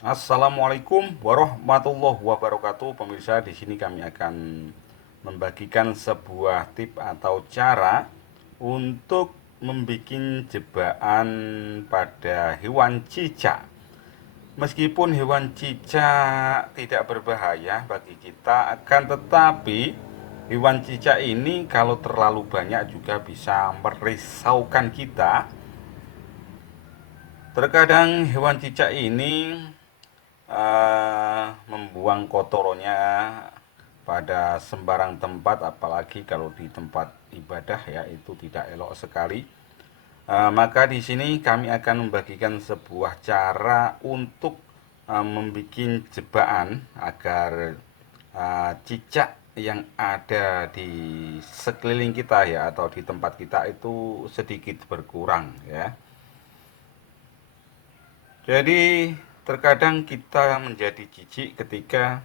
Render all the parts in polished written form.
Assalamualaikum warahmatullahi wabarakatuh. Pemirsa, di sini kami akan membagikan sebuah tip atau cara untuk membuat jebakan pada hewan cicak. Meskipun hewan cicak tidak berbahaya bagi kita, akan tetapi hewan cicak ini kalau terlalu banyak juga bisa merisaukan kita. Terkadang hewan cicak ini membuang kotorannya pada sembarang tempat, apalagi kalau di tempat ibadah ya, itu tidak elok sekali. Maka di sini kami akan membagikan sebuah cara untuk membuat jebakan agar cicak yang ada di sekeliling kita ya, atau di tempat kita itu sedikit berkurang ya. Jadi terkadang kita menjadi jijik ketika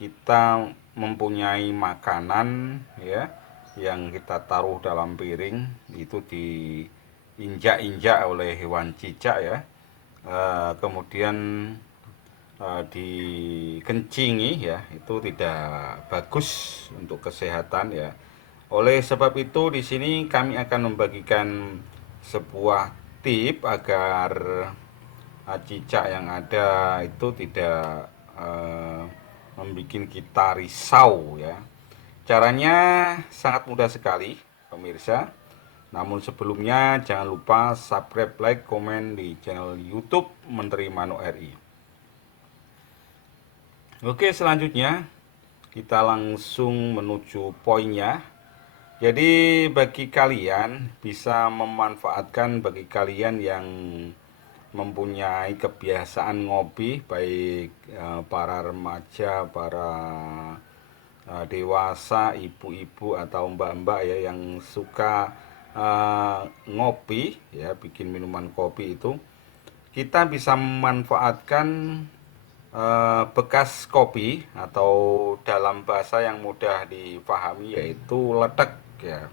kita mempunyai makanan ya, yang kita taruh dalam piring itu diinjak-injak oleh hewan cicak ya. Kemudian dikencingi ya, itu tidak bagus untuk kesehatan ya. Oleh sebab itu di sini kami akan membagikan sebuah tip agar cicak yang ada itu tidak membuat kita risau ya. Caranya sangat mudah sekali pemirsa. Namun sebelumnya jangan lupa subscribe, like, komen di channel YouTube Menteri Mano RI. Oke, selanjutnya kita langsung menuju poinnya. Jadi bagi kalian bisa memanfaatkan, bagi kalian yang mempunyai kebiasaan ngopi, baik para remaja, para dewasa, ibu-ibu atau mbak-mbak ya, yang suka ngopi ya, bikin minuman kopi itu, kita bisa memanfaatkan bekas kopi, atau dalam bahasa yang mudah dipahami yaitu letek ya.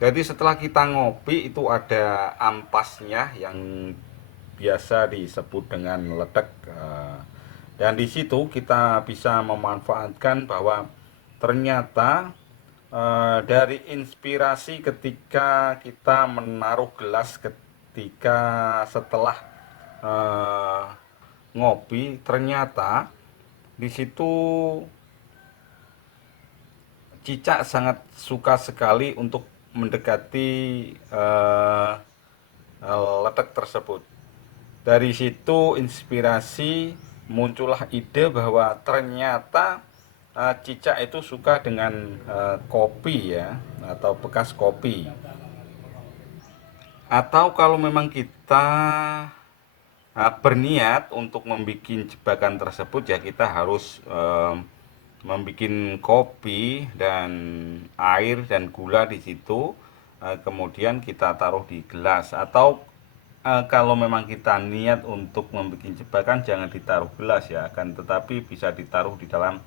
Jadi setelah kita ngopi itu ada ampasnya yang biasa disebut dengan letek, dan di situ kita bisa memanfaatkan bahwa ternyata dari inspirasi ketika kita menaruh gelas ketika setelah eh, ngopi, ternyata di situ cicak sangat suka sekali untuk mendekati eh, letek tersebut. Dari situ inspirasi, muncullah ide bahwa ternyata cicak itu suka dengan kopi ya, atau bekas kopi. Atau kalau memang kita berniat untuk membuat jebakan tersebut ya, kita harus membuat kopi dan air dan gula di situ, kemudian kita taruh di gelas. Atau kalau memang kita niat untuk membuat jebakan, jangan ditaruh gelas ya, akan tetapi bisa ditaruh di dalam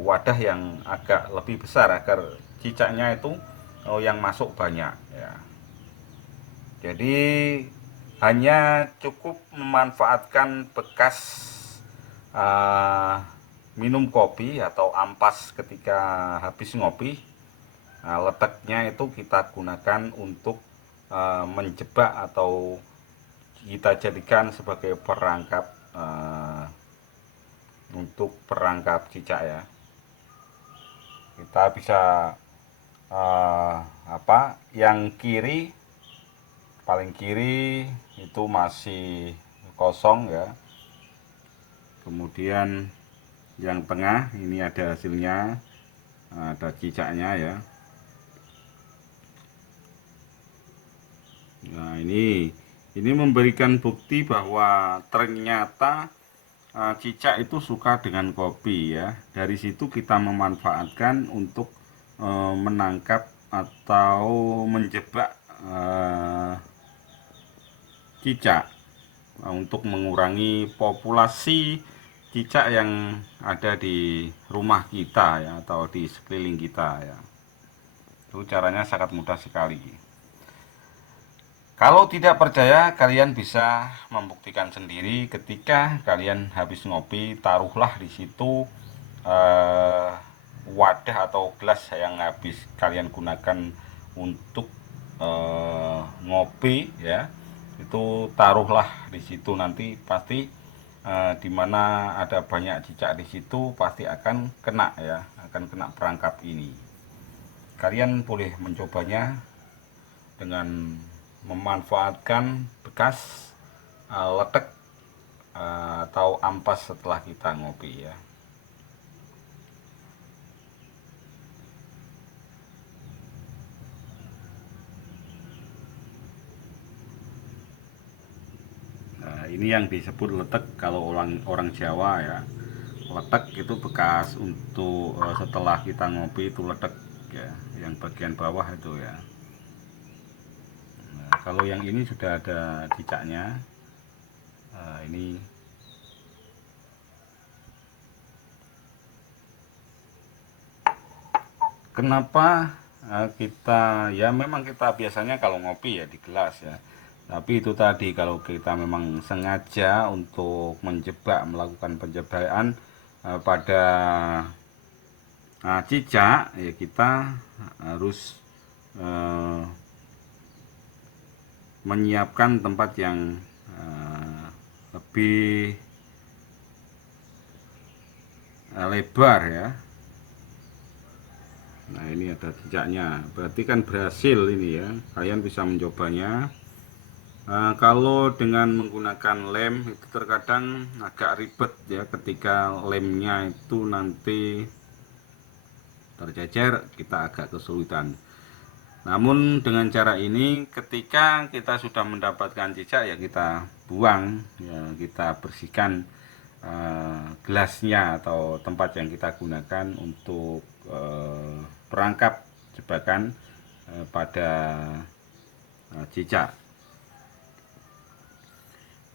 wadah yang agak lebih besar agar cicaknya itu yang masuk banyak ya. Jadi hanya cukup memanfaatkan bekas uh, minum kopi atau ampas ketika habis ngopi. Nah, letaknya itu kita gunakan untuk menjebak atau kita jadikan sebagai perangkap, untuk perangkap cicak ya. Kita bisa yang kiri, paling kiri itu masih kosong ya. Kemudian yang tengah ini ada hasilnya, ada cicaknya ya. Nah, ini memberikan bukti bahwa ternyata cicak itu suka dengan kopi ya. Dari situ kita memanfaatkan untuk menangkap atau menjebak cicak, untuk mengurangi populasi cicak yang ada di rumah kita ya, atau di sekeliling kita ya. Itu caranya sangat mudah sekali. Kalau tidak percaya, kalian bisa membuktikan sendiri ketika kalian habis ngopi, taruhlah di situ eh, wadah atau gelas yang habis kalian gunakan untuk ngopi ya. Itu taruhlah di situ, nanti pasti di mana ada banyak cicak di situ pasti akan kena ya, akan kena perangkap ini. Kalian boleh mencobanya dengan memanfaatkan bekas letek atau ampas setelah kita ngopi ya. Nah, ini yang disebut letek kalau orang Jawa ya. Letek itu bekas untuk setelah kita ngopi itu letek ya, yang bagian bawah itu ya. Nah, kalau yang ini sudah ada cicaknya. Ini kenapa kita ya, memang kita biasanya kalau ngopi ya di gelas ya, tapi itu tadi kalau kita memang sengaja untuk menjebak, melakukan penjebakan pada cicak ya, kita harus menyiapkan tempat yang lebih lebar ya. Nah, ini ada jejaknya, berarti kan berhasil ini ya. Kalian bisa mencobanya. Kalau dengan menggunakan lem itu terkadang agak ribet ya, ketika lemnya itu nanti tercecer, kita agak kesulitan. Namun dengan cara ini, ketika kita sudah mendapatkan cicak ya kita buang ya, kita bersihkan gelasnya atau tempat yang kita gunakan untuk perangkap jebakan pada cicak.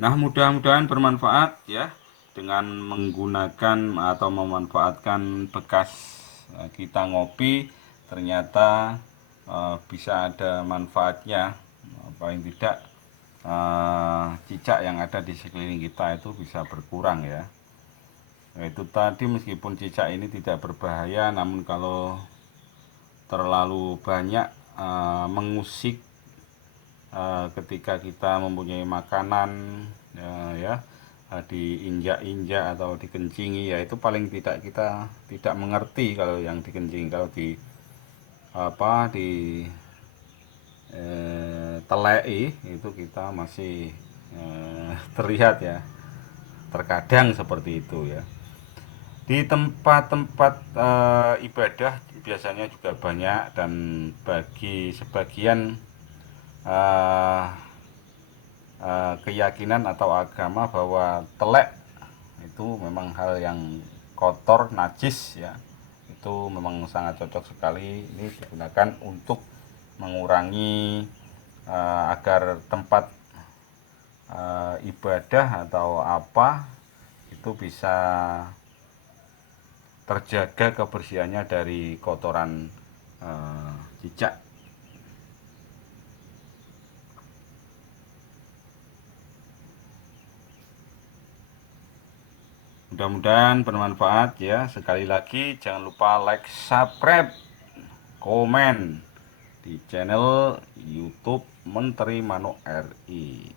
Nah, mudah-mudahan bermanfaat ya, dengan menggunakan atau memanfaatkan bekas kita ngopi, ternyata bisa ada manfaatnya. Paling tidak cicak yang ada di sekeliling kita itu bisa berkurang ya. Nah, itu tadi, meskipun cicak ini tidak berbahaya, namun kalau terlalu banyak mengusik ketika kita mempunyai makanan ya, diinjak-injak atau dikencingi ya, itu paling tidak kita tidak mengerti kalau yang dikencingi. Kalau di apa di telei itu kita masih terlihat ya, terkadang seperti itu ya. Di tempat-tempat ibadah biasanya juga banyak, dan bagi sebagian keyakinan atau agama bahwa telek itu memang hal yang kotor, najis ya. Itu memang sangat cocok sekali ini digunakan untuk mengurangi agar tempat ibadah atau apa itu bisa terjaga kebersihannya dari kotoran cicak. Mudah-mudahan bermanfaat ya. Sekali lagi jangan lupa like, subscribe, komen di channel YouTube Menteri Manuk RI.